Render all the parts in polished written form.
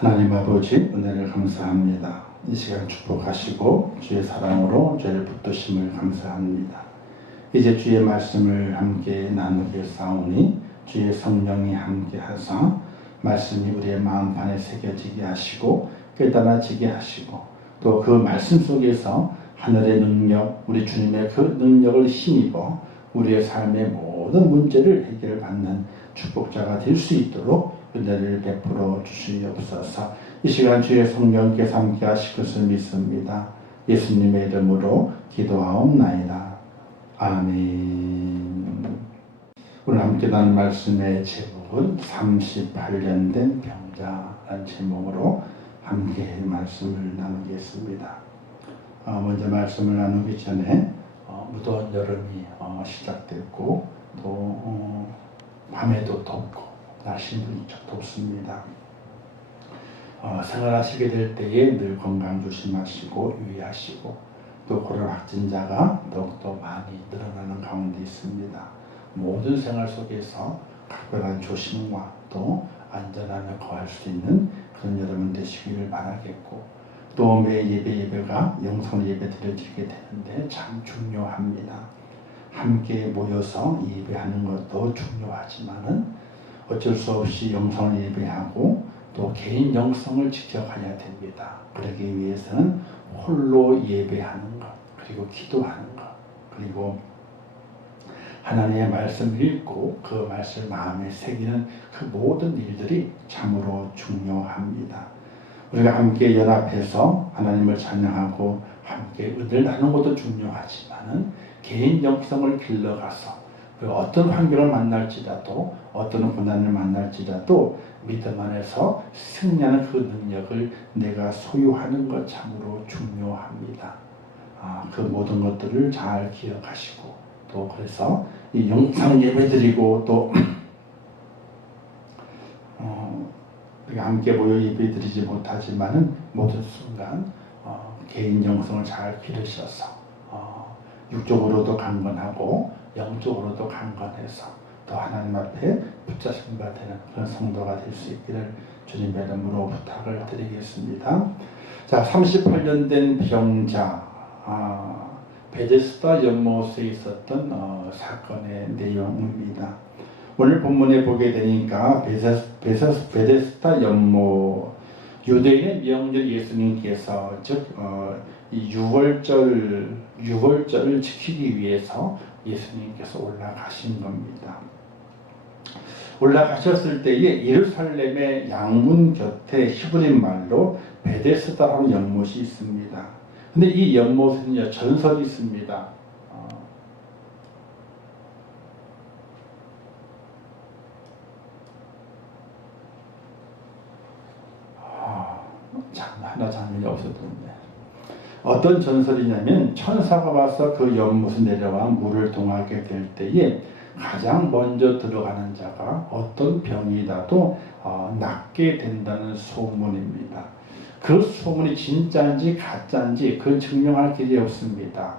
하나님 아버지 은혜를 감사합니다. 이 시간 축복하시고 주의 사랑으로 저를 붙드심을 감사합니다. 이제 주의 말씀을 함께 나누겠사오니 주의 성령이 함께 하사 말씀이 우리의 마음판에 새겨지게 하시고 깨달아지게 하시고 또 그 말씀 속에서 하늘의 능력, 우리 주님의 그 능력을 힘입어 우리의 삶의 모든 문제를 해결받는 축복자가 될 수 있도록 은혜를 베풀어 주시옵소서. 이 시간 주의 성령께서 함께 하실 것을 믿습니다. 예수님의 이름으로 기도하옵나이다. 아멘. 오늘 함께 나눌 말씀의 제목은 38년 된 병자라는 제목으로 함께 말씀을 나누겠습니다. 먼저 말씀을 나누기 전에 무더운 여름이 시작됐고 또 밤에도 덥고 날씨는 무척 덥습니다. 생활하시게 될 때에 늘 건강 조심하시고 유의하시고 또 코로나 확진자가 더욱더 많이 늘어나는 가운데 있습니다. 모든 생활 속에서 각별한 조심과 또 안전함을 거할 수 있는 그런 여러분 되시기를 바라겠고 또 매 예배가 영성 예배 드려지게 되는데 참 중요합니다. 함께 모여서 예배하는 것도 중요하지만은 어쩔 수 없이 영성을 예배하고 또 개인 영성을 지켜가야 됩니다. 그러기 위해서는 홀로 예배하는 것, 그리고 기도하는 것, 그리고 하나님의 말씀을 읽고 그 말씀을 마음에 새기는 그 모든 일들이 참으로 중요합니다. 우리가 함께 연합해서 하나님을 찬양하고 함께 은혜를 나누는 것도 중요하지만은 개인 영성을 길러가서 그 어떤 환경을 만날지라도 어떤 고난을 만날지라도 믿음 안에서 승리하는 그 능력을 내가 소유하는 것 참으로 중요합니다. 그 모든 것들을 잘 기억하시고 또 그래서 이 영상 예배드리고 또 함께 모여 예배드리지 못하지만은 모든 순간 개인 영성을 잘 기르셔서 육적으로도 강건하고 영적으로도 강건해서 또 하나님 앞에 붙잡힌 바 되는 그런 성도가 될 수 있기를 주님의 이름으로 부탁을 드리겠습니다. 자, 38년 된 병자, 베데스다 연못에 있었던 사건의 내용입니다. 오늘 본문에 보게 되니까 베데스다 연못, 유대인의 명절 예수님께서 즉 이 유월절을 지키기 위해서 예수님께서 올라가신 겁니다. 올라가셨을 때에 예루살렘의 양문 곁에 히브리 말로 베데스다라는 연못이 있습니다. 근데 이 연못은요 전설이 있습니다. 장면이 없었던데 어떤 전설이냐면 천사가 와서 그 연못에 내려와 물을 동하게 될 때에 가장 먼저 들어가는 자가 어떤 병이라도 낫게 된다는 소문입니다. 그 소문이 진짜인지 가짜인지 그 증명할 길이 없습니다.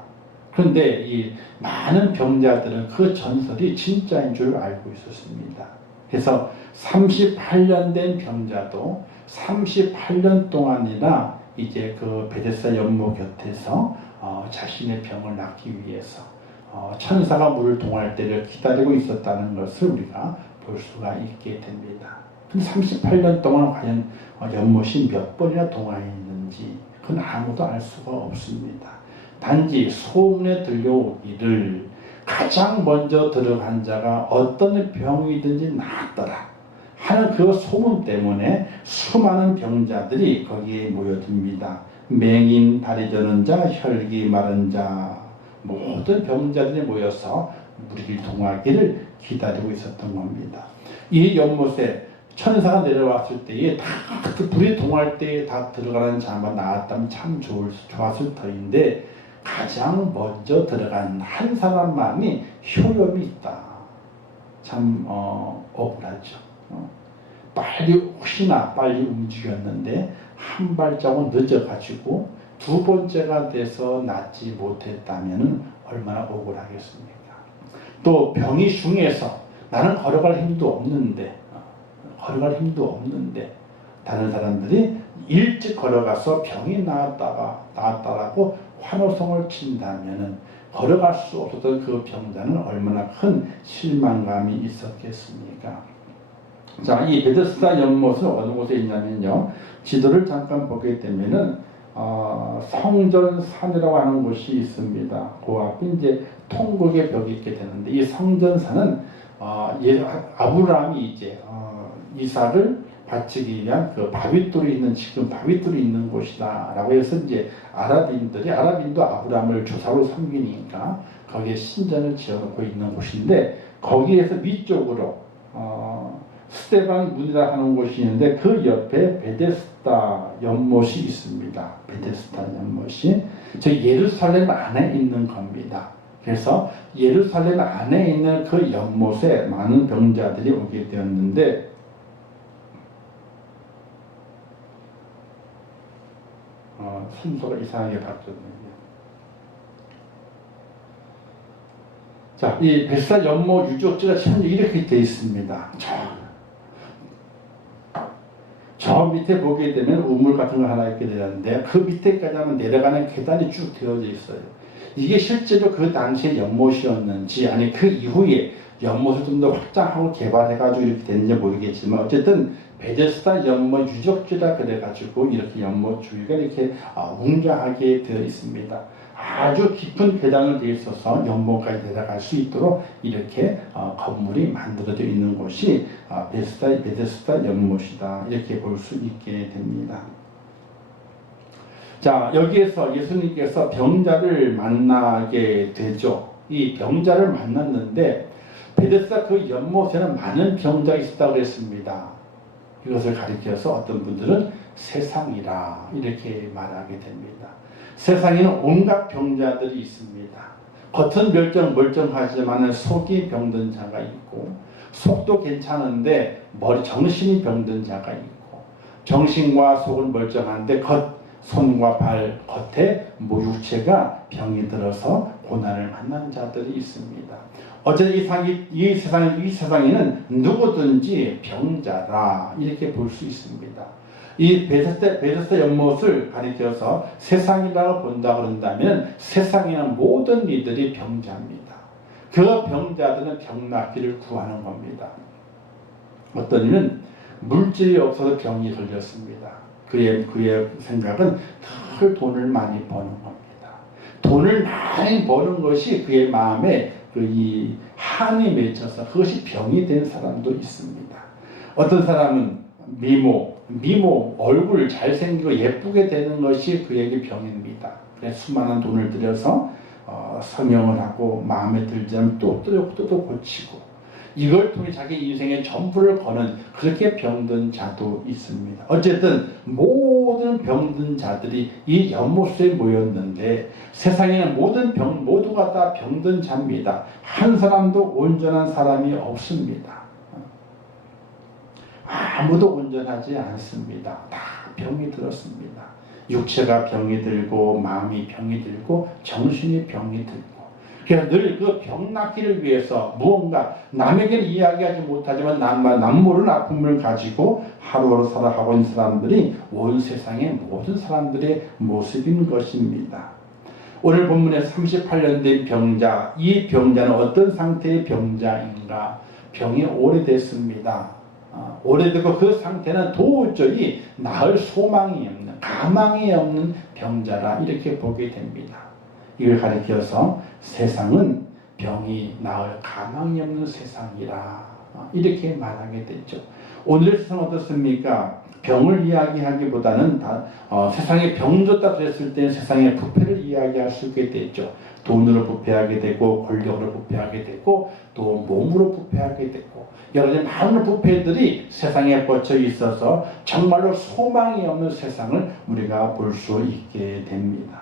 그런데 이 많은 병자들은 그 전설이 진짜인 줄 알고 있었습니다. 그래서 38년 된 병자도 38년 동안이나 이제 그 베데스다 연못 곁에서 자신의 병을 낫기 위해서 천사가 물을 동할 때를 기다리고 있었다는 것을 우리가 볼 수가 있게 됩니다. 근데 38년 동안 과연 연못이 몇 번이나 동하였는지 그건 아무도 알 수가 없습니다. 단지 소문에 들려오기를 가장 먼저 들어간 자가 어떤 병이든지 낫더라 하는 그 소문 때문에 수많은 병자들이 거기에 모여듭니다. 맹인, 다리 저는 자, 혈기 마른 자 모든 병자들이 모여서 물이 동하기를 기다리고 있었던 겁니다. 이 연못에 천사가 내려왔을 때에 다 불이 동할 때에 다 들어가는 자만 나왔다면 참 좋았을 터인데 가장 먼저 들어간 한 사람만이 효험이 있다. 참 억울하죠. 혹시나 빨리 움직였는데 한 발자국 늦어가지고 두 번째가 돼서 낫지 못했다면 얼마나 억울하겠습니까? 또 병이 중에서 나는 걸어갈 힘도 없는데 다른 사람들이 일찍 걸어가서 병이 나았다라고 환호성을 친다면은 걸어갈 수 없었던 그 병자는 얼마나 큰 실망감이 있었겠습니까? 자, 이 베데스다 연못은 어느 곳에 있냐면요. 지도를 잠깐 보게 되면은 성전산이라고 하는 곳이 있습니다. 그 앞에 이제 통곡의 벽이 있게 되는데 이 성전산은 아브라함이 이제 이삭을 바치기 위한 그 바위돌이 있는 지금 바위돌이 있는 곳이다라고 해서 이제 아랍인도 아브라함을 조상으로 섬기니까 거기에 신전을 지어놓고 있는 곳인데 거기에서 위쪽으로 스데반 문이라 하는 곳이 있는데 그 옆에 베데스다 연못이 있습니다. 베데스다 연못이 저 예루살렘 안에 있는 겁니다. 그래서 예루살렘 안에 있는 그 연못에 많은 병자들이 오게 되었는데 순서가 이상하게 바뀌었네요. 자, 이 베데스다 연못 유적지가 현재 이렇게 되어 있습니다. 저 밑에 보게 되면 우물 같은 거 하나 있게 되는데 그 밑에까지 하면 내려가는 계단이 쭉 되어져 있어요. 이게 실제로 그 당시에 연못이었는지 아니 그 이후에 연못을 좀 더 확장하고 개발해가지고 이렇게 됐는지 모르겠지만 어쨌든 베데스다 연못 유적지라 그래가지고 이렇게 연못 주위가 이렇게 웅장하게 되어 있습니다. 아주 깊은 계단을 되어 있어서 연못까지 내려갈 수 있도록 이렇게 건물이 만들어져 있는 곳이 베데스다 연못이다 이렇게 볼 수 있게 됩니다. 자, 여기에서 예수님께서 병자를 만나게 되죠. 이 병자를 만났는데 베데스다 그 연못에는 많은 병자가 있었다고 그랬습니다. 이것을 가리켜서 어떤 분들은 세상이라 이렇게 말하게 됩니다. 세상에는 온갖 병자들이 있습니다. 겉은 멀쩡하지만 속이 병든 자가 있고 속도 괜찮은데 정신이 병든 자가 있고 정신과 속은 멀쩡한데 손과 발 겉에 육체가 병이 들어서 고난을 만난 자들이 있습니다. 어쨌든 이 세상에는 누구든지 병자라 이렇게 볼 수 있습니다. 이 베데스다 연못을 가리켜서 세상이라고 본다 그런다면 세상에는 모든 이들이 병자입니다. 그 병자들은 병 낫기를 구하는 겁니다. 어떤 이는 물질이 없어서 병이 걸렸습니다. 그의 생각은 늘 돈을 많이 버는 겁니다. 돈을 많이 버는 것이 그의 마음에 이 한이 맺혀서 그것이 병이 된 사람도 있습니다. 어떤 사람은 미모 얼굴 잘생기고 예쁘게 되는 것이 그에게 병입니다. 그래서 수많은 돈을 들여서 성형을 하고 마음에 들지 않으면 또 고치고 이걸 통해 자기 인생의 전부를 거는 그렇게 병든 자도 있습니다. 어쨌든 모든 병든 자들이 이 연못에 모였는데 세상에는 모두가 다 병든 자입니다. 한 사람도 온전한 사람이 없습니다. 아무도 온전하지 않습니다. 다 병이 들었습니다. 육체가 병이 들고 마음이 병이 들고 정신이 병이 들고 그래서 늘 그 병 낫기를 위해서 무언가 남에게는 이야기하지 못하지만 남 모르는 아픔을 가지고 하루하루 살아가고 있는 사람들이 온 세상의 모든 사람들의 모습인 것입니다. 오늘 본문에 38년 된 병자, 이 병자는 어떤 상태의 병자인가? 병이 오래됐습니다. 오래되고 그 상태는 도저히 나을 소망이 없는, 가망이 없는 병자라 이렇게 보게 됩니다. 이걸 가리켜서 세상은 병이 나을 가망이 없는 세상이라 이렇게 말하게 되죠. 오늘의 세상은 어떻습니까? 병을 이야기하기보다는 세상에 병 줬다 그랬을 때 세상의 부패를 이야기할 수 있게 되죠. 돈으로 부패하게 되고 권력으로 부패하게 되고 또 몸으로 부패하게 되고 여러 가지 많은 부패들이 세상에 뻗쳐 있어서 정말로 소망이 없는 세상을 우리가 볼 수 있게 됩니다.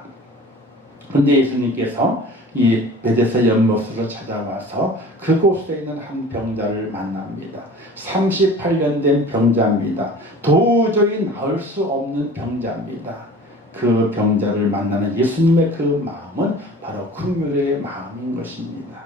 그런데 예수님께서 이 베데스다 연못으로 찾아와서 그곳에 있는 한 병자를 만납니다. 38년 된 병자입니다. 도저히 나을 수 없는 병자입니다. 그 병자를 만나는 예수님의 그 마음은 바로 긍휼의 마음인 것입니다.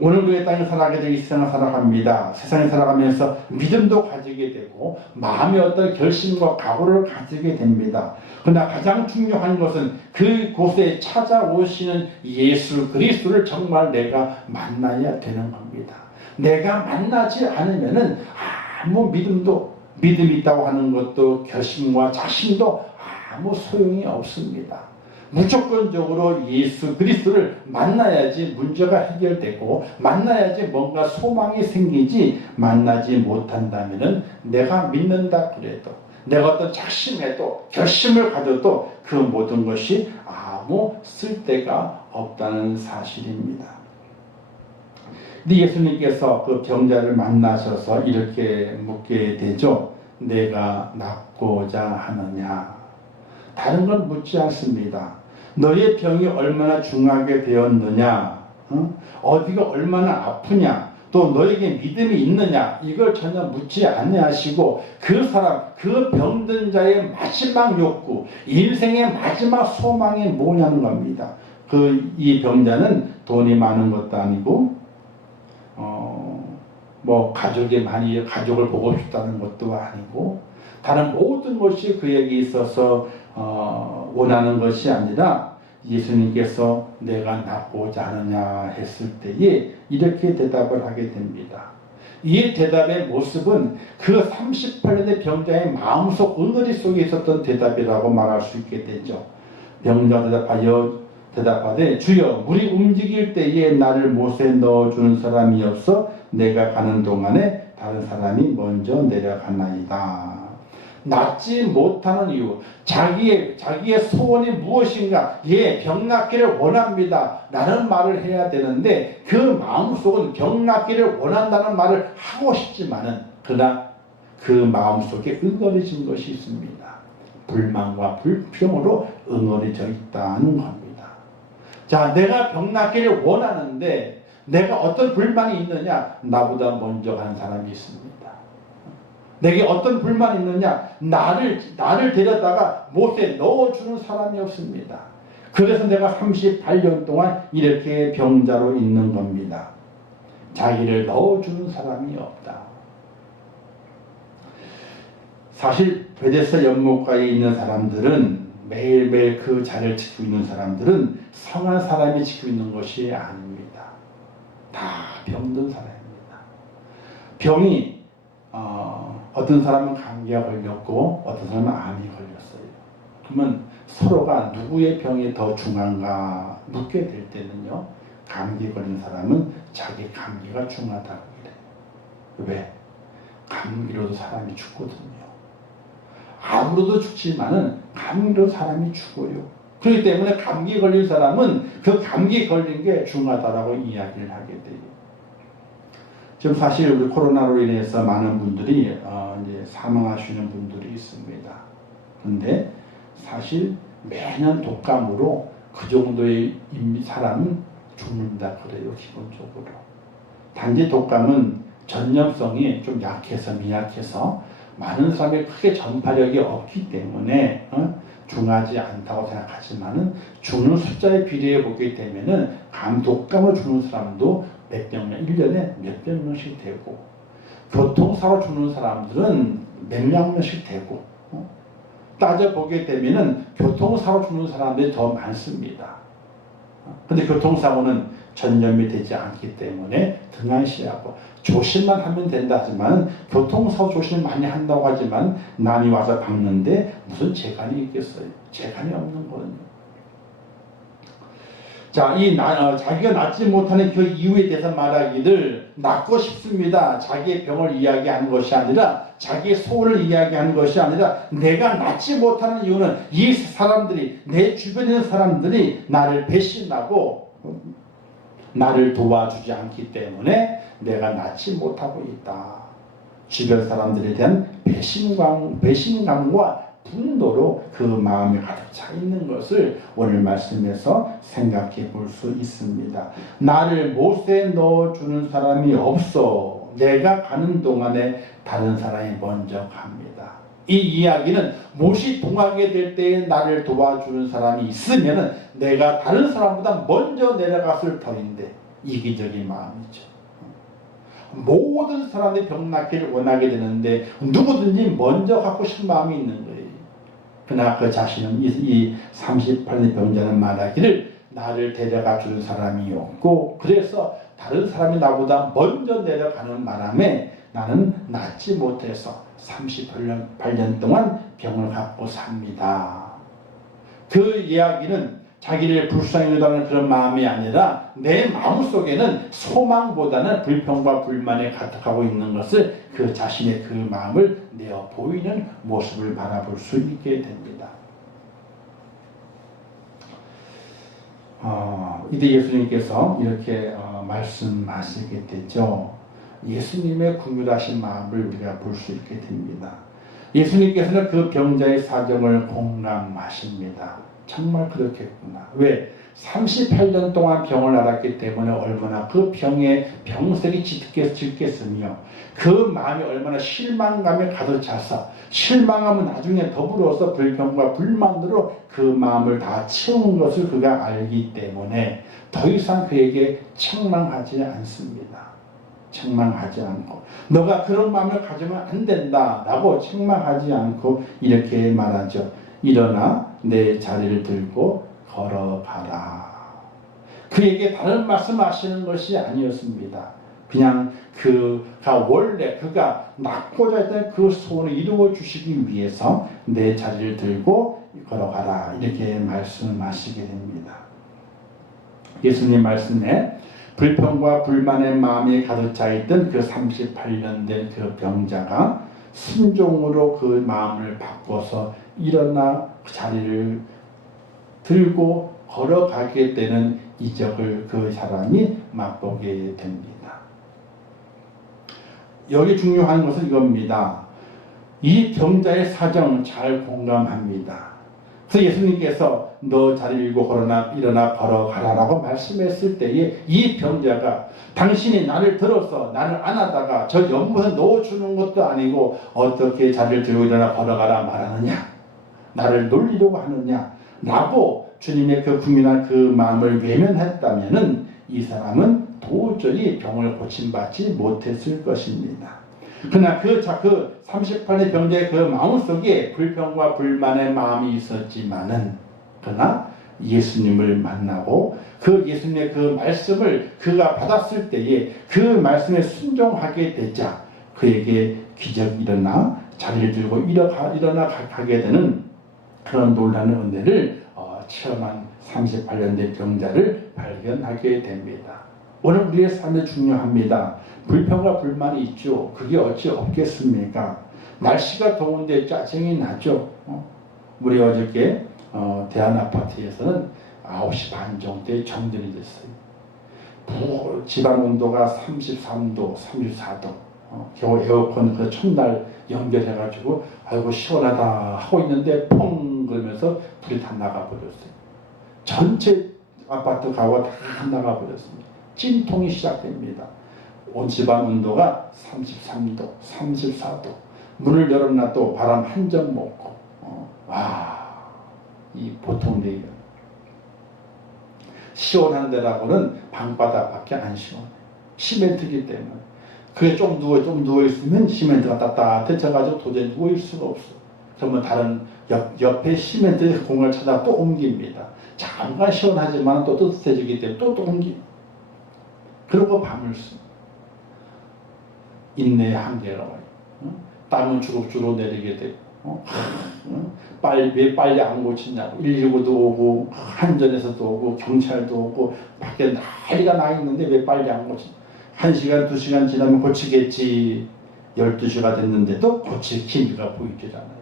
오늘도 이 땅에 살아가게 되고 이 세상을 살아갑니다. 세상에 살아가면서 믿음도 가지게 되고 마음의 어떤 결심과 각오를 가지게 됩니다. 그러나 가장 중요한 것은 그곳에 찾아오시는 예수 그리스도를 정말 내가 만나야 되는 겁니다. 내가 만나지 않으면은 아무 믿음이 있다고 하는 것도 결심과 자신도 아무 소용이 없습니다. 무조건적으로 예수 그리스도를 만나야지 문제가 해결되고 만나야지 뭔가 소망이 생기지, 만나지 못한다면은 내가 믿는다 그래도, 내가 어떤 작심해도 결심을 가져도 그 모든 것이 아무 쓸데가 없다는 사실입니다. 근데 예수님께서 그 병자를 만나셔서 이렇게 묻게 되죠. 내가 낫고자 하느냐? 다른 건 묻지 않습니다. 너의 병이 얼마나 중하게 되었느냐, 어디가 얼마나 아프냐, 또 너에게 믿음이 있느냐, 이걸 전혀 묻지 아니하시고 그 사람, 그 병든 자의 마지막 욕구, 인생의 마지막 소망이 뭐냐는 겁니다. 이 병자는 돈이 많은 것도 아니고 가족을 보고 싶다는 것도 아니고 다른 모든 것이 그에게 있어서 원하는 것이 아니라 예수님께서 내가 낫고자 하느냐 했을 때에 이렇게 대답을 하게 됩니다. 이 대답의 모습은 그 38년의 병자의 마음속 응어리 속에 있었던 대답이라고 말할 수 있게 되죠. 병자가 대답하되 주여 물이 움직일 때에 나를 못에 넣어주는 사람이 없어 내가 가는 동안에 다른 사람이 먼저 내려가나이다. 낫지 못하는 이유, 자기의 소원이 무엇인가, 병 낫기를 원합니다 라는 말을 해야 되는데 그 마음속은 병 낫기를 원한다는 말을 하고 싶지만은 그러나 그 마음속에 응어리진 것이 있습니다. 불만과 불평으로 응어리져 있다는 겁니다. 자, 내가 병 낫기를 원하는데 내가 어떤 불만이 있느냐? 나보다 먼저 가는 사람이 있습니다. 내게 어떤 불만이 있느냐? 나를 데려다가 못에 넣어주는 사람이 없습니다. 그래서 내가 38년 동안 이렇게 병자로 있는 겁니다. 자기를 넣어주는 사람이 없다. 사실 베데스다 연못가에 있는 사람들은 매일매일 그 자리를 지키고 있는 사람들은 성한 사람이 지키고 있는 것이 아닙니다. 다 병든 사람입니다. 병이 어떤 사람은 감기가 걸렸고 어떤 사람은 암이 걸렸어요. 그러면 서로가 누구의 병이 더 중한가 묻게 될 때는요, 감기 걸린 사람은 자기 감기가 중하다고 그래요. 왜? 감기로도 사람이 죽거든요. 암으로도 죽지만은 감기로 사람이 죽어요. 그렇기 때문에 감기 걸린 사람은 그 감기 걸린 게 중하다라고 이야기를 하게 돼요. 지금 사실 우리 코로나로 인해서 많은 분들이 이제 사망하시는 분들이 있습니다. 그런데 사실 매년 독감으로 그 정도의 사람은 죽는다 그래요, 기본적으로. 단지 독감은 전염성이 좀 약해서 미약해서 많은 사람이 크게 전파력이 없기 때문에 중하지 않다고 생각하지만은 죽는 숫자에 비례해 보게 되면은 독감으로 죽는 사람도 몇백 명, 1년에 몇백 명씩 되고, 교통사고 죽는 사람들은 몇백 명씩 되고, 따져보게 되면은 교통사고 죽는 사람들이 더 많습니다. 근데 교통사고는 전염이 되지 않기 때문에 등한시하고 조심만 하면 된다 하지만, 교통사고 조심 많이 한다고 하지만 남이 와서 박는데 무슨 재간이 있겠어요? 재간이 없는 거거든요. 자, 자기가 낫지 못하는 그 이유에 대해서 말하기를 낫고 싶습니다. 자기의 병을 이야기하는 것이 아니라, 자기의 소원을 이야기하는 것이 아니라, 내가 낫지 못하는 이유는 이 사람들이, 내 주변에 있는 사람들이 나를 배신하고 나를 도와주지 않기 때문에 내가 낫지 못하고 있다. 주변 사람들에 대한 배신감과 분노로 그 마음이 가득 차 있는 것을 오늘 말씀에서 생각해 볼 수 있습니다. 나를 못에 넣어주는 사람이 없어. 내가 가는 동안에 다른 사람이 먼저 갑니다. 이 이야기는 못이 동하게 될 때에 나를 도와주는 사람이 있으면 내가 다른 사람보다 먼저 내려갔을 터인데, 이기적인 마음이죠. 모든 사람들이 병 낫기를 원하게 되는데 누구든지 먼저 갖고 싶은 마음이 있는 거예요. 그러나 그 자신은 이 38년 병자는 말하기를 나를 데려가 주는 사람이 없고 그래서 다른 사람이 나보다 먼저 내려가는 바람에 나는 낫지 못해서 38년 동안 병을 갖고 삽니다. 그 이야기는 자기를 불쌍히 여기다는 그런 마음이 아니라 내 마음속에는 소망보다는 불평과 불만에 가득하고 있는 것을 그 자신의 그 마음을 내어 보이는 모습을 바라볼 수 있게 됩니다. 이때 예수님께서 이렇게 말씀하시게 되죠. 예수님의 긍휼하신 마음을 우리가 볼 수 있게 됩니다. 예수님께서는 그 병자의 사정을 공감하십니다. 정말 그렇겠구나. 왜? 38년 동안 병을 앓았기 때문에 얼마나 그 병의 병색이 짙겠으며 그 마음이 얼마나 실망감에 가득 차서 실망함은 나중에 더불어서 불평과 불만으로 그 마음을 다 채운 것을 그가 알기 때문에 더 이상 그에게 책망하지 않습니다. 책망하지 않고 너가 그런 마음을 가지면 안 된다 라고 책망하지 않고 이렇게 말하죠. 일어나 내 자리를 들고 걸어가라. 그에게 다른 말씀하시는 것이 아니었습니다. 그냥 그가 원래 그가 낳고자 했던 그 소원을 이루어 주시기 위해서 내 자리를 들고 걸어가라 이렇게 말씀하시게 됩니다. 예수님 말씀에 불평과 불만의 마음이 가득 차 있던 그 38년 된 그 병자가 순종으로 그 마음을 바꿔서 일어나 자리를 들고 걸어가게 되는 이적을 그 사람이 맛보게 됩니다. 여기 중요한 것은 이겁니다. 이 병자의 사정 잘 공감합니다. 그래서 예수님께서 너 자리를 일고 일어나 걸어가라라고 말씀했을 때에 이 병자가 당신이 나를 들어서 나를 안아다가 저 연못에 넣어주는 것도 아니고 어떻게 자리를 들고 일어나 걸어가라 말하느냐, 나를 놀리려고 하느냐 라고 주님의 그 국민한 그 마음을 외면했다면은 이 사람은 도저히 병을 고침받지 못했을 것입니다. 그러나 그 38년 병자의 그 마음속에 불평과 불만의 마음이 있었지만은 그러나 예수님을 만나고 그 예수님의 그 말씀을 그가 받았을 때에 그 말씀에 순종하게 되자 그에게 기적이 일어나 자리를 들고 일어나 가게 되는 그런 놀라운 은혜를 체험한 38년 된 병자를 발견하게 됩니다. 오늘 우리의 삶에 중요합니다. 불평과 불만이 있죠. 그게 어찌 없겠습니까? 날씨가 더운데 짜증이 나죠. 우리 어저께 대한아파트에서는 9시 반 정도에 정전이 됐어요. 집안 온도가 33도, 34도. 겨우 에어컨 그 첫날 연결해가지고 아이고 시원하다 하고 있는데 펑 그러면서 불이 다 나가버렸어요. 전체 아파트 가구가 다 나가버렸습니다. 찜통이 시작됩니다. 온 집안 온도가 33도, 34도. 문을 열어놔도 바람 한 점 먹고. 이 보통 얘기가. 시원한 데라고는 방바닥밖에 안 시원해. 시멘트이기 때문에. 그게 좀 누워있으면 시멘트가 따뜻해져가지고 도저히 누워있을 수가 없어. 그러면 다른 옆에 시멘트 공간을 찾아 또 옮깁니다. 잠깐 시원하지만 또 따뜻해지기 때문에 또 옮깁니다. 그리고 밤을 씁니다. 인내의 한계가 와요. 땀은 주룩주룩 내리게 되고 왜 빨리 안 고치냐고 119도 오고 한전에서도 오고 경찰도 오고 밖에 난리가 나 있는데 왜 빨리 안 고치냐. 1시간 2시간 지나면 고치겠지. 12시가 됐는데도 고칠 기미가 보이질 않아요.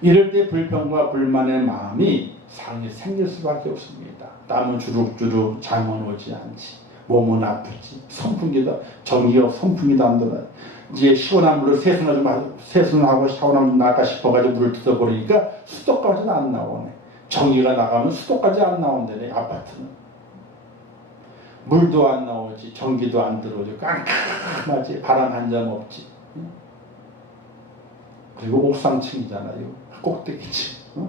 이럴 때 불평과 불만의 마음이 상이 생길 수밖에 없습니다. 땀은 주룩주룩 잠은 오지 않지. 몸은 아프지. 선풍기도 전기가 선풍기도 안 돌아요. 이제 시원한 물을 세수는 하고 샤워는 좀 나갈까 싶어가지고 물을 뜯어버리니까 수도까지는 안 나오네. 전기가 나가면 수도까지 안 나온다네. 아파트는 물도 안 나오지. 전기도 안 들어오지. 깜깜하지. 바람 한 점 없지. 그리고 옥상층이잖아요. 꼭대기층.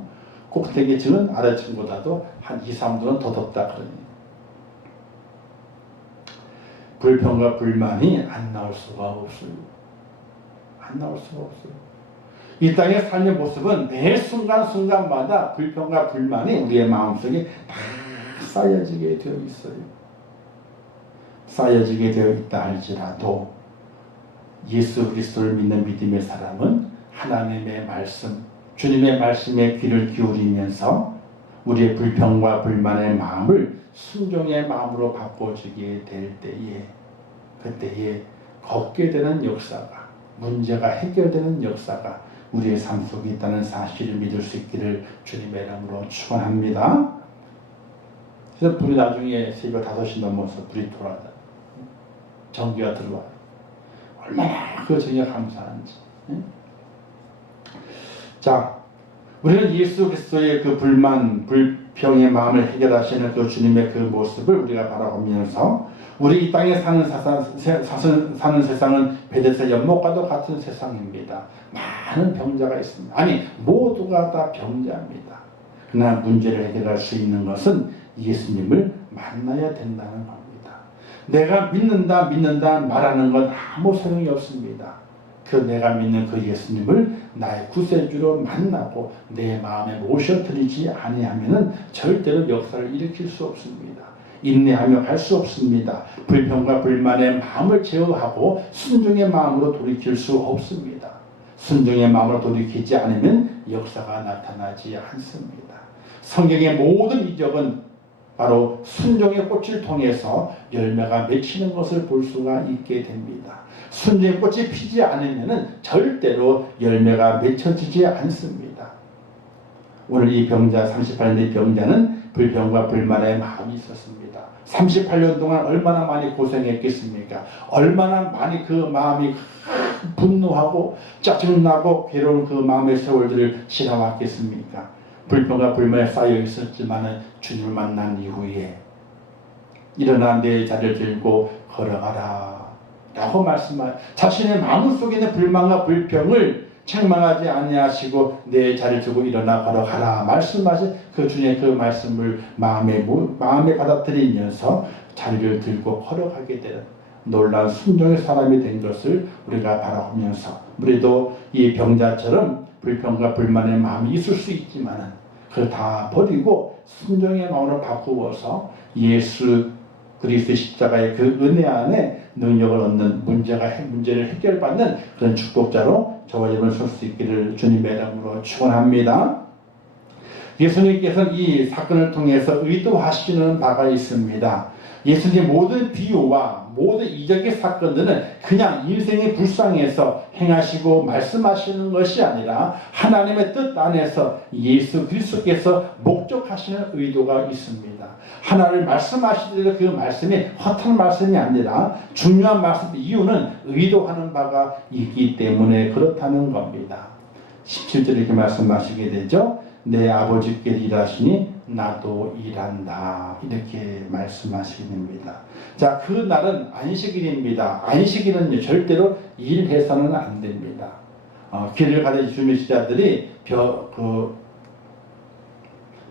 꼭대기층은 아래층보다도 한 2, 3도는 더 덥다 그러니. 불평과 불만이 안 나올 수가 없어요. 안 나올 수가 없어요. 이 땅의 삶의 모습은 매 순간순간마다 불평과 불만이 우리의 마음속에 다 쌓여지게 되어 있어요. 쌓여지게 되어 있다 할지라도 예수 그리스도를 믿는 믿음의 사람은 하나님의 말씀, 주님의 말씀에 귀를 기울이면서 우리의 불평과 불만의 마음을 순종의 마음으로 바꿔주게 될 때에, 그때에 걷게 되는 역사가, 문제가 해결되는 역사가 우리의 삶 속에 있다는 사실을 믿을 수 있기를 주님의 이름으로 축원합니다. 그래서 불이 나중에 새벽 5시 넘어서 불이 들어와요. 전기가 들어와요. 얼마나 그 전기가 감사한지. 자, 우리는 예수 그리스도의 그 불만, 불평의 마음을 해결하시는 그 주님의 그 모습을 우리가 바라보면서 우리 이 땅에 사는 세상은 베데스다 연못과도 같은 세상입니다. 많은 병자가 있습니다. 아니, 모두가 다 병자입니다. 그러나 문제를 해결할 수 있는 것은 예수님을 만나야 된다는 겁니다. 내가 믿는다 말하는 건 아무 소용이 없습니다. 그 내가 믿는 그 예수님을 나의 구세주로 만나고 내 마음에 모셔드리지 아니하면은 절대로 역사를 일으킬 수 없습니다. 인내하며 갈 수 없습니다. 불평과 불만의 마음을 제어하고 순종의 마음으로 돌이킬 수 없습니다. 순종의 마음으로 돌이키지 않으면 역사가 나타나지 않습니다. 성경의 모든 이적은 바로 순종의 꽃을 통해서 열매가 맺히는 것을 볼 수가 있게 됩니다. 순종의 꽃이 피지 않으면 절대로 열매가 맺혀지지 않습니다. 오늘 이 병자, 38년의 병자는 불평과 불만의 마음이 있었습니다. 38년 동안 얼마나 많이 고생했겠습니까? 얼마나 많이 그 마음이 분노하고 짜증나고 괴로운 그 마음의 세월들을 지나왔겠습니까? 불평과 불만에 쌓여 있었지만 주님을 만난 이후에 일어나 내 자리를 들고 걸어가라 라고 말씀하여 자신의 마음속에 있는 불만과 불평을 책망하지 아니하시고 내 자리를 두고 일어나 걸어가라 말씀하신 그 주님의 그 말씀을 마음에 받아들이면서 자리를 들고 걸어가게 되는 놀라운 순종의 사람이 된 것을 우리가 바라보면서 우리도 이 병자처럼 불평과 불만의 마음이 있을 수 있지만 그걸 다 버리고 순종의 마음으로 바꾸어서 예수 그리스도의 십자가의 그 은혜 안에 능력을 얻는 문제를 해결받는 그런 축복자로 저와 여러분 설 수 있기를 주님의 이름으로 축원합니다. 예수님께서는 이 사건을 통해서 의도하시는 바가 있습니다. 예수님의 모든 비유와 모든 이적의 사건들은 그냥 인생의 불상에서 행하시고 말씀하시는 것이 아니라 하나님의 뜻 안에서 예수 그리스도께서 목적하시는 의도가 있습니다. 하나님을 말씀하시더라도 그 말씀이 허탄 말씀이 아니라 중요한 말씀, 이유는 의도하는 바가 있기 때문에 그렇다는 겁니다. 17절에 이렇게 말씀하시게 되죠. 내 아버지께서 일하시니 나도 일한다. 이렇게 말씀하시게 됩니다. 자, 그 날은 안식일입니다. 안식일은 절대로 일해서는 안 됩니다. 길을 가다니 주님의 제자들이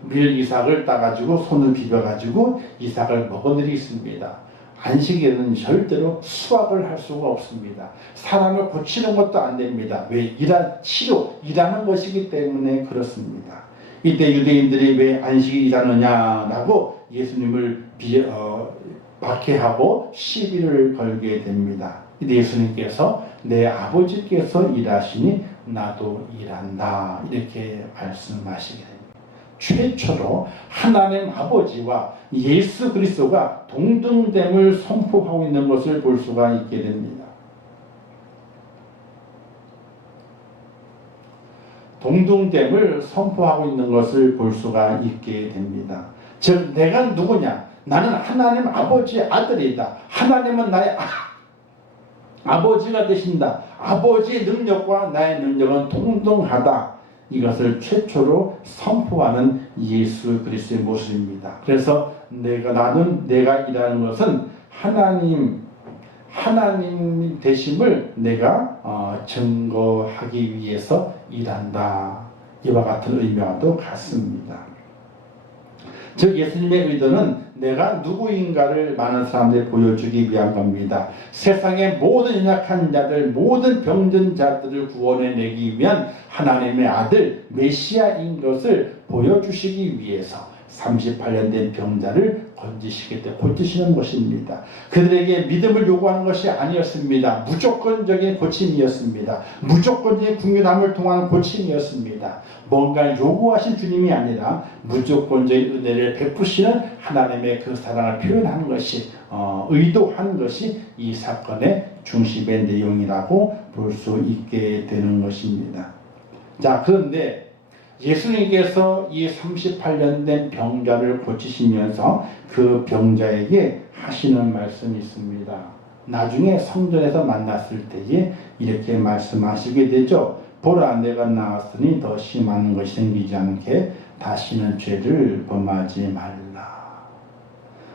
밀 이삭을 따가지고 손을 비벼가지고 이삭을 먹은 일이 있습니다. 안식일은 절대로 수학을 할 수가 없습니다. 사람을 고치는 것도 안 됩니다. 왜? 일하는 것이기 때문에 그렇습니다. 이때 유대인들이 왜 안식일 일하느냐라고 예수님을 박해하고 시비를 걸게 됩니다. 이때 예수님께서 내 아버지께서 일하시니 나도 일한다. 이렇게 말씀하시게 됩니다. 최초로 하나님 아버지와 예수 그리스도가 동등됨을 선포하고 있는 것을 볼 수가 있게 됩니다. 동등됨을 선포하고 있는 것을 볼 수가 있게 됩니다. 즉 내가 누구냐? 나는 하나님 아버지의 아들이다. 하나님은 나의 아버지가 되신다. 아버지의 능력과 나의 능력은 동등하다. 이것을 최초로 선포하는 예수 그리스도의 모습입니다. 그래서 내가 일하는 것은 하나님 되심을 내가 증거하기 위해서 일한다. 이와 같은 의미와도 같습니다. 즉 예수님의 의도는 내가 누구인가를 많은 사람들이 보여주기 위한 겁니다. 세상의 모든 연약한 자들, 모든 병든 자들을 구원해내기 위한 하나님의 아들 메시아인 것을 보여주시기 위해서 38년 된 병자를 고치시는 것입니다. 그들에게 믿음을 요구하는 것이 아니었습니다. 무조건적인 고침이었습니다. 무조건적인 국률함을 통한 고침이었습니다. 뭔가 요구하신 주님이 아니라 무조건적인 은혜를 베푸시는 하나님의 그 사랑을 표현하는 것이 의도한 것이 이 사건의 중심의 내용이라고 볼 수 있게 되는 것입니다. 자, 그런데 예수님께서 이 38년 된 병자를 고치시면서 그 병자에게 하시는 말씀이 있습니다. 나중에 성전에서 만났을 때에 이렇게 말씀하시게 되죠. 보라, 내가 나았으니 더 심한 것이 생기지 않게 다시는 죄를 범하지 말라.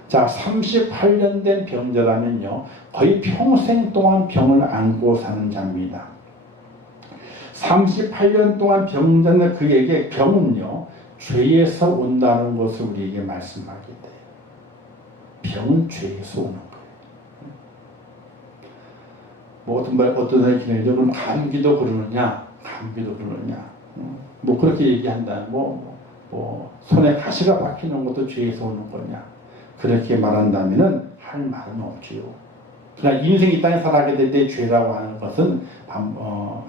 자, 38년 된 병자라면요, 거의 평생 동안 병을 안고 사는 자입니다. 38년 동안 병자는 그에게 병은요, 죄에서 온다는 것을 우리에게 말씀하게 돼요. 병은 죄에서 오는 거예요. 뭐 어떤 사람이 기능이죠. 그럼 감기도 그러느냐? 감기도 그러느냐? 뭐 그렇게 얘기한다. 손에 가시가 박히는 것도 죄에서 오는 거냐? 그렇게 말한다면은 할 말은 없지요. 그러나 인생이 이 땅에 살아가게 될 때 죄라고 하는 것은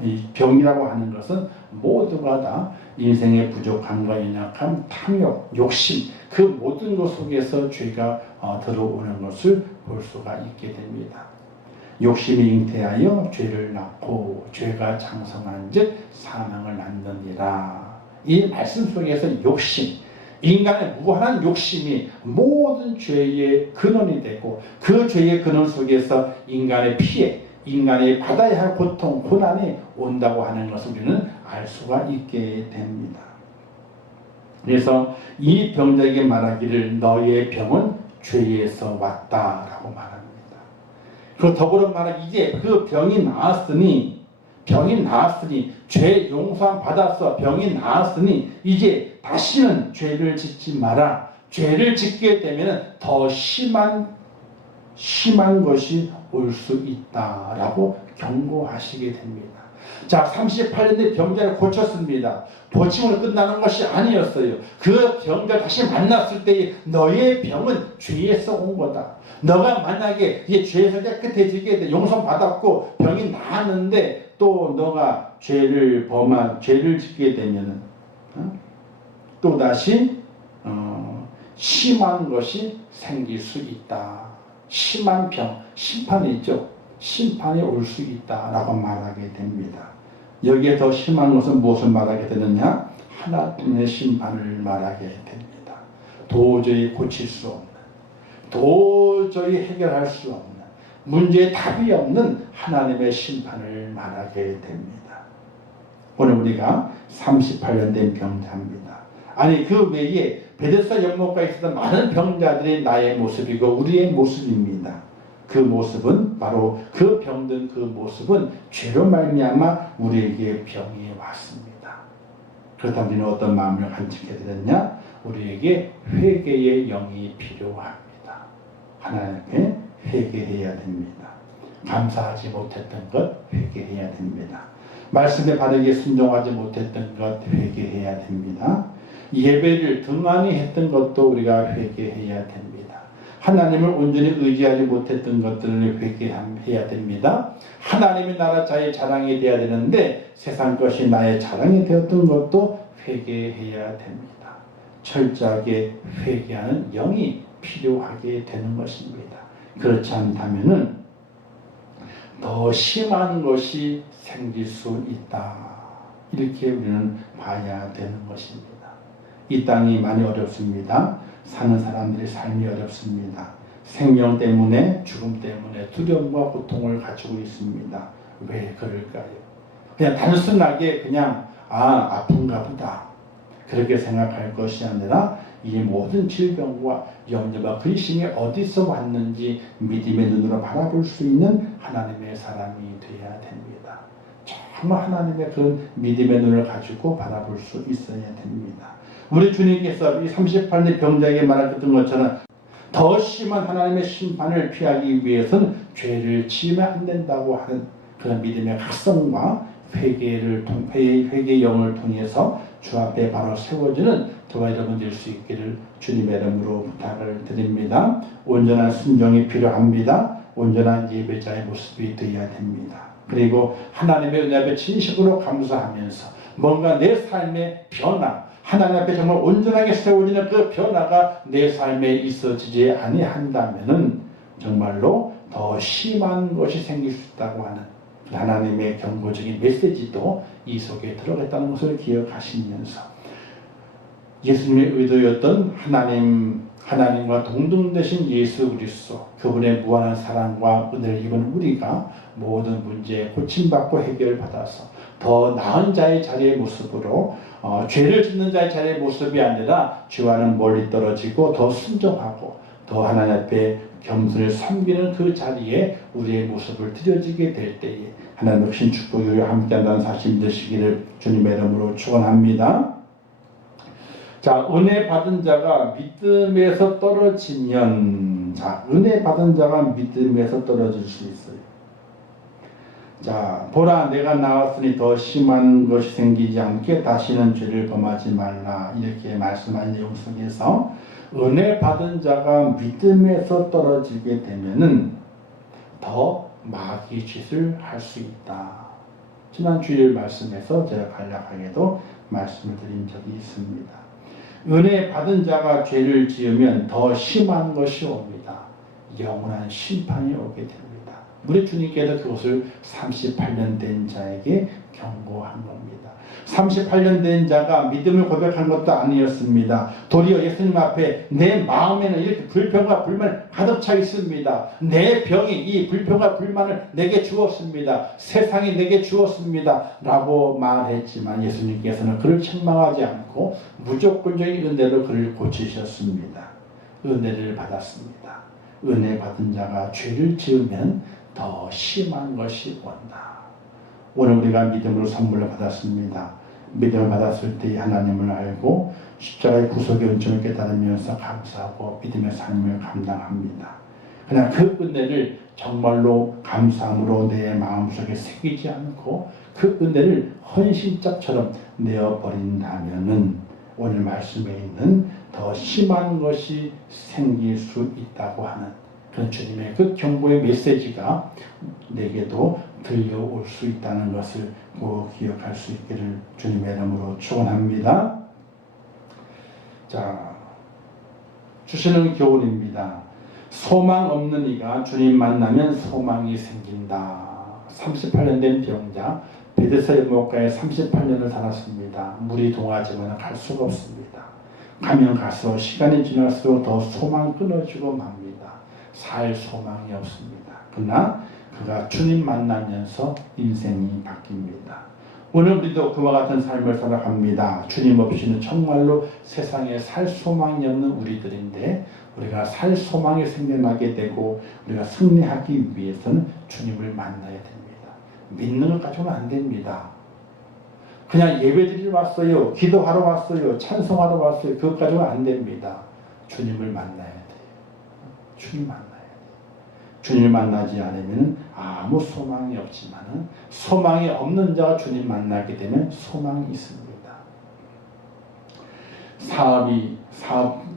이 병이라고 하는 것은 모두가 다 인생의 부족함과 연약함, 탐욕, 욕심 그 모든 것 속에서 죄가 들어오는 것을 볼 수가 있게 됩니다. 욕심이 잉태하여 죄를 낳고 죄가 장성한즉 사망을 낳느니라. 이 말씀 속에서 욕심, 인간의 무한한 욕심이 모든 죄의 근원이 되고 그 죄의 근원 속에서 인간의 피해, 인간이 받아야 할 고통, 고난이 온다고 하는 것을 우리는 알 수가 있게 됩니다. 그래서 이 병자에게 말하기를 너의 병은 죄에서 왔다라고 말합니다. 그리고 더불어 말하기 이제 그 병이 나았으니 죄 용서함 받았어. 병이 나았으니 이제 다시는 죄를 짓지 마라. 죄를 짓게 되면 더 심한 것이 올 수 있다라고 경고하시게 됩니다. 자, 38년 된 병자를 고쳤습니다. 고침으로 끝나는 것이 아니었어요. 그 병자 다시 만났을 때 너의 병은 죄에서 온 거다. 너가 만약에 이 죄에서 깨끗해지게 돼 용서 받았고 병이 나았는데 또 너가 죄를 짓게 되면은 또 다시 심한 것이 생길 수 있다. 심한 병, 심판이 있죠. 심판이 올 수 있다라고 말하게 됩니다. 여기에 더 심한 것은 무엇을 말하게 되느냐? 하나님의 심판을 말하게 됩니다. 도저히 고칠 수 없는, 도저히 해결할 수 없는, 문제의 답이 없는 하나님의 심판을 말하게 됩니다. 오늘 우리가 38년 된 병자입니다. 아니 그 외에 베데스다 연못가에 있었던 많은 병자들이 나의 모습이고 우리의 모습입니다. 그 모습은 바로 그 병든 그 모습은 죄로 말미암아 우리에게 병이 왔습니다. 그렇다면 우리는 어떤 마음을 간직해야 되느냐? 우리에게 회개의 영이 필요합니다. 하나님께 회개해야 됩니다. 감사하지 못했던 것 회개해야 됩니다. 말씀에 바르게 순종하지 못했던 것 회개해야 됩니다. 예배를 등한히 했던 것도 우리가 회개해야 됩니다. 하나님을 온전히 의지하지 못했던 것들을 회개해야 됩니다. 하나님의 나라 자의 자랑이 되어야 되는데 세상 것이 나의 자랑이 되었던 것도 회개해야 됩니다. 철저하게 회개하는 영이 필요하게 되는 것입니다. 그렇지 않다면은 더 심한 것이 생길 수 있다. 이렇게 우리는 봐야 되는 것입니다. 이 땅이 많이 어렵습니다. 사는 사람들의 삶이 어렵습니다. 생명 때문에, 죽음 때문에 두려움과 고통을 가지고 있습니다. 왜 그럴까요? 그냥 단순하게 아픈가 보다 그렇게 생각할 것이 아니라 이 모든 질병과 염려와 근심이 어디서 왔는지 믿음의 눈으로 바라볼 수 있는 하나님의 사람이 되어야 됩니다. 정말 하나님의 그 믿음의 눈을 가지고 바라볼 수 있어야 됩니다. 우리 주님께서 이 38년 병자에게 말했던 것처럼 더 심한 하나님의 심판을 피하기 위해서는 죄를 지으면 안 된다고 하는 그런 믿음의 각성과 회개의 영을 통해서 주 앞에 바로 세워지는 저와 여러분 될 수 있기를 주님의 이름으로 부탁을 드립니다. 온전한 순종이 필요합니다. 온전한 예배자의 모습이 되어야 됩니다. 그리고 하나님의 은혜 앞에 진심으로 감사하면서 뭔가 내 삶의 변화, 하나님 앞에 정말 온전하게 세워지는 그 변화가 내 삶에 있어지지 아니한다면은 정말로 더 심한 것이 생길 수 있다고 하는 하나님의 경고적인 메시지도 이 속에 들어갔다는 것을 기억하시면서 예수님의 의도였던 하나님과 동등되신 예수 그리스도, 그분의 무한한 사랑과 은혜를 입은 우리가 모든 문제에 고침받고 해결받아서 더 나은 자의 자리의 모습으로 죄를 짓는 자의 자리의 모습이 아니라 죄와는 멀리 떨어지고 더 순종하고 더 하나님 앞에 겸손을 섬기는 그 자리에 우리의 모습을 드려지게 될 때에 하나님 없인 축복이 함께한다는 사실 되시기를 주님의 이름으로 축원합니다. 자, 은혜 받은 자가 믿음에서 떨어지면, 은혜 받은 자가 믿음에서 떨어질 수 있어요. 자, 보라, 내가 나왔으니 더 심한 것이 생기지 않게 다시는 죄를 범하지 말라. 이렇게 말씀한 내용 속에서 은혜 받은 자가 믿음에서 떨어지게 되면은 더 마귀 짓을 할 수 있다. 지난 주일 말씀에서 제가 간략하게도 말씀을 드린 적이 있습니다. 은혜 받은 자가 죄를 지으면 더 심한 것이 옵니다. 영원한 심판이 오게 됩니다. 우리 주님께서 그것을 38년 된 자에게 경고한 겁니다. 38년 된 자가 믿음을 고백한 것도 아니었습니다. 도리어 예수님 앞에 내 마음에는 이렇게 불평과 불만이 가득 차 있습니다. 내 병이 이 불평과 불만을 내게 주었습니다. 세상이 내게 주었습니다. 라고 말했지만 예수님께서는 그를 책망하지 않고 무조건적인 은혜로 그를 고치셨습니다. 은혜를 받았습니다. 은혜 받은 자가 죄를 지으면 더 심한 것이 온다. 오늘 우리가 믿음으로 선물을 받았습니다. 믿음을 받았을 때 하나님을 알고 십자가의 구속의 은총을 깨달으면서 감사하고 믿음의 삶을 감당합니다. 그냥 그 은혜를 정말로 감사함으로 내 마음속에 새기지 않고 그 은혜를 헌신짝처럼 내어버린다면은 오늘 말씀에 있는 더 심한 것이 생길 수 있다고 하는 그런 주님의 그 경고의 메시지가 내게도 들려올 수 있다는 것을 꼭 기억할 수 있기를 주님의 이름으로 축원합니다. 자, 주시는 교훈입니다. 소망 없는 이가 주님 만나면 소망이 생긴다. 38년 된 병자 베데스다 연못가에 38년을 살았습니다. 물이 동하지만 갈 수가 없습니다. 가면 갈수록 시간이 지날수록 더 소망 끊어지고 맙니다. 살 소망이 없습니다. 그러나 그가 주님 만나면서 인생이 바뀝니다. 오늘 우리도 그와 같은 삶을 살아갑니다. 주님 없이는 정말로 세상에 살 소망이 없는 우리들인데 우리가 살 소망이 생겨나게 되고 우리가 승리하기 위해서는 주님을 만나야 됩니다. 믿는 것 가지고는 안 됩니다. 그냥 예배드리러 왔어요. 기도하러 왔어요. 찬송하러 왔어요. 그것 가지고는 안 됩니다. 주님을 만나야 돼요. 주님 만나야 돼요. 주님을 만나지 않으면 아무 소망이 없지만 소망이 없는 자가 주님 만나게 되면 소망이 있습니다.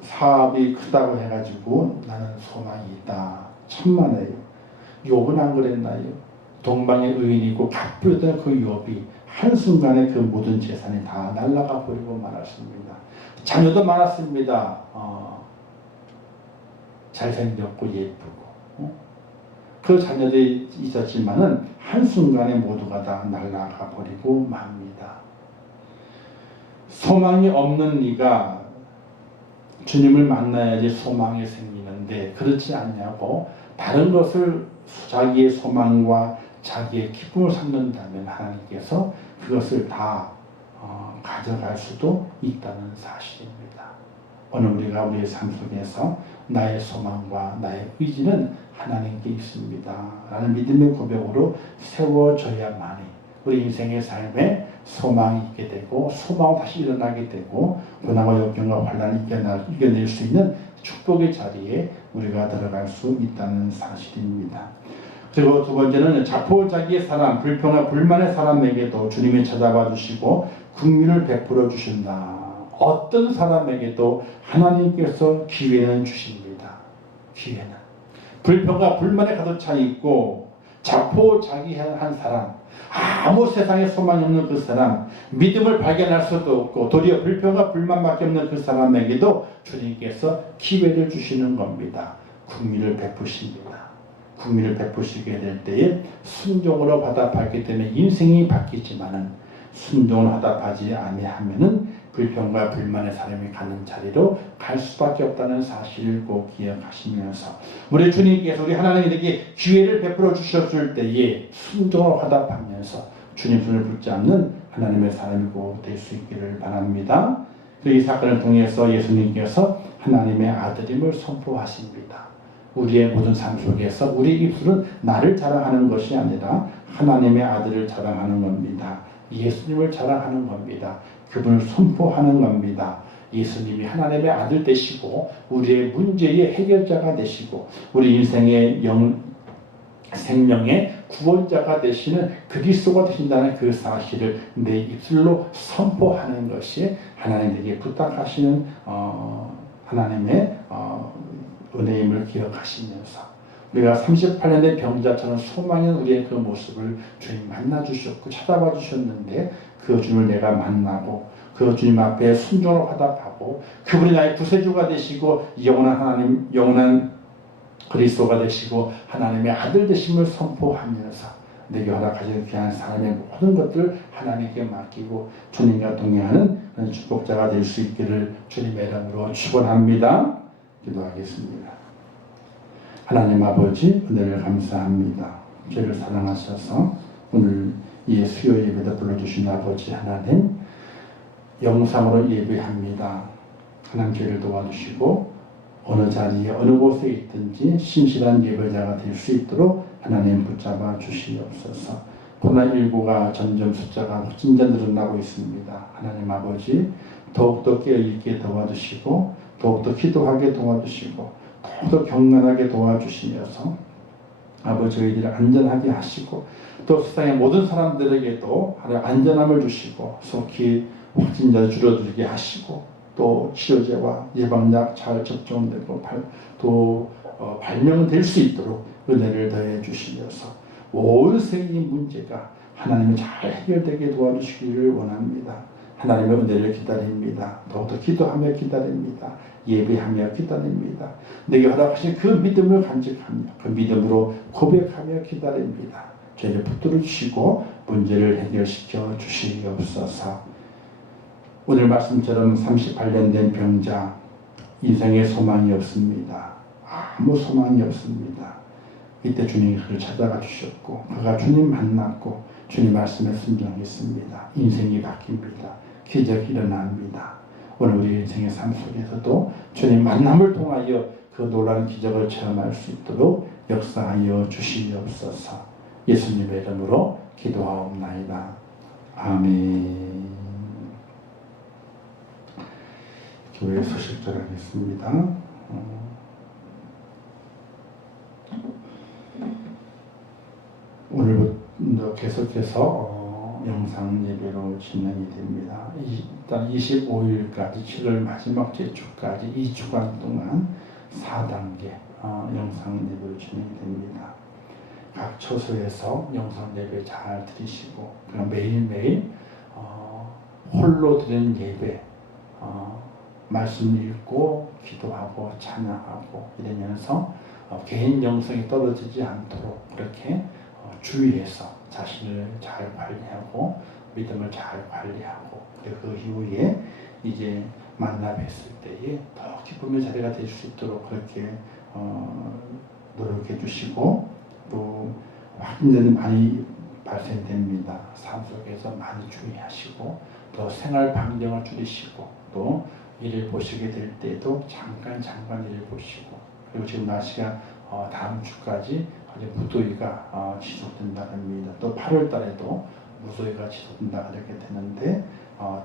사업이 크다고 해가지고 나는 소망이 있다. 천만에요. 욥은 안 그랬나요? 동방에 의인이 있고 갚으던 그 욥이 한순간에 그 모든 재산이 다 날아가 버리고 말았습니다. 자녀도 많았습니다. 잘생겼고 예쁘고 그 자녀들이 있었지만은 한순간에 모두가 다 날아가 버리고 맙니다. 소망이 없는 이가 주님을 만나야지 소망이 생기는데 그렇지 않냐고 다른 것을 자기의 소망과 자기의 기쁨을 삼는다면 하나님께서 그것을 다 가져갈 수도 있다는 사실입니다. 오늘 우리가 우리의 삶 속에서 나의 소망과 나의 의지는 하나님께 있습니다. 라는 믿음의 고백으로 세워져야만이 우리 인생의 삶에 소망이 있게 되고 소망으로 다시 일어나게 되고 고난과 역경과 환란을 이겨낼 수 있는 축복의 자리에 우리가 들어갈 수 있다는 사실입니다. 그리고 두 번째는 자포자기의 사람, 불평과 불만의 사람에게도 주님이 찾아봐 주시고 긍휼을 베풀어 주신다. 어떤 사람에게도 하나님께서 기회는 주십니다. 기회는. 불평과 불만에 가득 차 있고 자포자기한 사람, 아무 세상에 소망이 없는 그 사람, 믿음을 발견할 수도 없고 도리어 불평과 불만밖에 없는 그 사람에게도 주님께서 기회를 주시는 겁니다. 긍휼을 베푸십니다. 긍휼을 베푸시게 될 때에 순종으로 받아봤기 때문에 인생이 바뀌지만은 순종을 받아하지 아니하면은 불평과 불만의 사람이 가는 자리로 갈 수밖에 없다는 사실을 꼭 기억하시면서 우리 주님께서 우리 하나님에게 기회를 베풀어 주셨을 때에 순종으로 화답하면서 주님 손을 붙잡는 하나님의 사람이 꼭 될 수 있기를 바랍니다. 그리고 이 사건을 통해서 예수님께서 하나님의 아들임을 선포하십니다. 우리의 모든 삶 속에서 우리 입술은 나를 자랑하는 것이 아니라 하나님의 아들을 자랑하는 겁니다. 예수님을 자랑하는 겁니다. 그분을 선포하는 겁니다. 예수님이 하나님의 아들 되시고 우리의 문제의 해결자가 되시고 우리 인생의 생명의 구원자가 되시는 그리스도가 되신다는 그 사실을 내 입술로 선포하는 것이 하나님에게 부탁하시는 하나님의 은혜임을 기억하시면서 우리가 38년의 병자처럼 소망이 우리의 그 모습을 주님 만나 주셨고 찾아봐 주셨는데 그 주님을 내가 만나고 그 주님 앞에 순종으로 화답하고 그분이 나의 구세주가 되시고 영원한 하나님, 영원한 그리스도가 되시고 하나님의 아들 되심을 선포하면서 내게 허락하신 귀한 사람의 모든 것들을 하나님께 맡기고 주님과 동행하는 그런 축복자가 될 수 있기를 주님의 이름으로 축원합니다. 기도하겠습니다. 하나님 아버지 은혜를 감사합니다. 저희를 사랑하셔서 오늘 이 수요 예배도 불러주신 아버지 하나님 영상으로 예배합니다. 하나님 저희를 도와주시고 어느 자리에 어느 곳에 있든지 신실한 예배자가 될 수 있도록 하나님 붙잡아 주시옵소서. 코로나19가 점점 숫자가 확진자 늘어나고 있습니다. 하나님 아버지 더욱더 깨어있게 도와주시고 더욱더 기도하게 도와주시고 더욱더 경건하게 도와주시면서 아버지 저희들을 안전하게 하시고 또 세상의 모든 사람들에게도 안전함을 주시고 속히 확진자 줄어들게 하시고 또 치료제와 예방약 잘 접종되고 또 발명될 수 있도록 은혜를 더해 주시면서 온 세계의 문제가 하나님이 잘 해결되게 도와주시기를 원합니다. 하나님의 은혜를 기다립니다. 더욱더 기도하며 기다립니다. 예배하며 기다립니다. 내게 허락하신 그 믿음을 간직하며 그 믿음으로 고백하며 기다립니다. 저희를 붙들어 주시고 문제를 해결시켜 주시옵소서. 오늘 말씀처럼 38년 된 병자 인생에 소망이 없습니다. 아무 소망이 없습니다. 이때 주님이 그를 찾아가 주셨고 그가 주님 만났고 주님 말씀에 순종했습니다. 인생이 바뀝니다. 기적이 일어납니다. 오늘 우리 인생의 삶 속에서도 주님 만남을 통하여 그 놀라운 기적을 체험할 수 있도록 역사하여 주시옵소서. 예수님의 이름으로 기도하옵나이다. 아멘. 교회 소식 전하겠습니다. 오늘부터 계속해서 영상 예배로 진행이 됩니다. 일단 25일까지 7월 마지막 주까지 2주간 동안 4단계 영상 예배로 진행이 됩니다. 각 처소에서 영상 예배 잘 드리시고 그럼 매일매일 홀로 드리는 예배 말씀 읽고 기도하고 찬양하고 이러면서 개인 영성이 떨어지지 않도록 그렇게 주의해서 자신을 잘 관리하고 믿음을 잘 관리하고 그리고 그 이후에 이제 만나 뵀을 때에 더 기쁨의 자리가 될 수 있도록 그렇게 노력해 주시고 또 확진자는 많이 발생됩니다. 삶 속에서 많이 주의하시고 또 생활 반경을 줄이시고 또 일을 보시게 될 때도 잠깐 일을 보시고 그리고 지금 날씨가 다음 주까지 무더위가 지속된다랍니다. 또 8월 달에도 무소유가 치솟는다 이렇게 되는데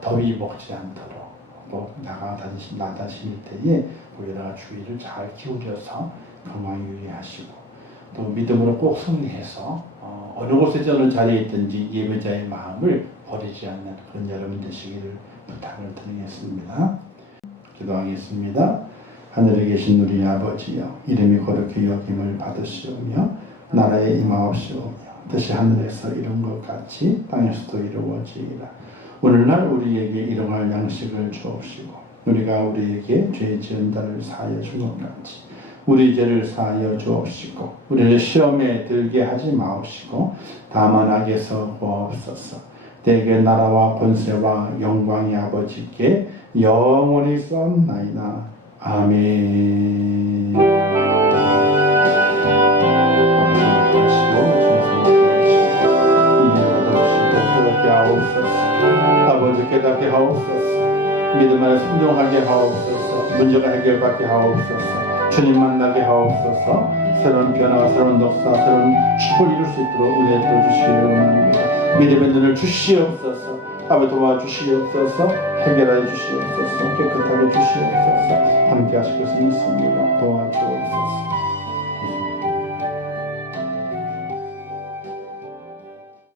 더위 먹지 않도록 나다니실 때에 거기다가 주의를 잘 기울여서 건강 유의하시고 또 믿음으로 꼭 승리해서 어느 곳에 어느 자리에 있든지 예배자의 마음을 버리지 않는 그런 여러분 되시기를 부탁을 드리겠습니다. 기도하겠습니다. 하늘에 계신 우리 아버지여, 이름이 거룩히 여김을 받으시오며 나라에 임하옵시오며 뜻이 하늘에서 이룬 것 같이 땅에서도 이루어지리라. 오늘날 우리에게 일용할 양식을 주옵시고 우리가 우리에게 죄 지은 자를 사하여 준 것 같이 우리 죄를 사하여 주옵시고 우리를 시험에 들게 하지 마옵시고 다만 악에서 구하옵소서. 대개 나라와 권세와 영광이 아버지께 영원히 썩나이다. 아멘. 아버지 깨닫게 하옵소서. 믿음 안에 순종하게 하옵소서. 문제가 해결받게 하옵소서. 주님 만나게 하옵소서. 새로운 변화, 새로운 역사, 새로운 축복을 이룰 수 있도록 은혜를 주시옵소서. 믿음의 눈을 주시옵소서. 아버지 도와주시옵소서. 해결하여 주시옵소서. 깨끗하게 주시옵소서. 함께 하실 것을 믿습니다.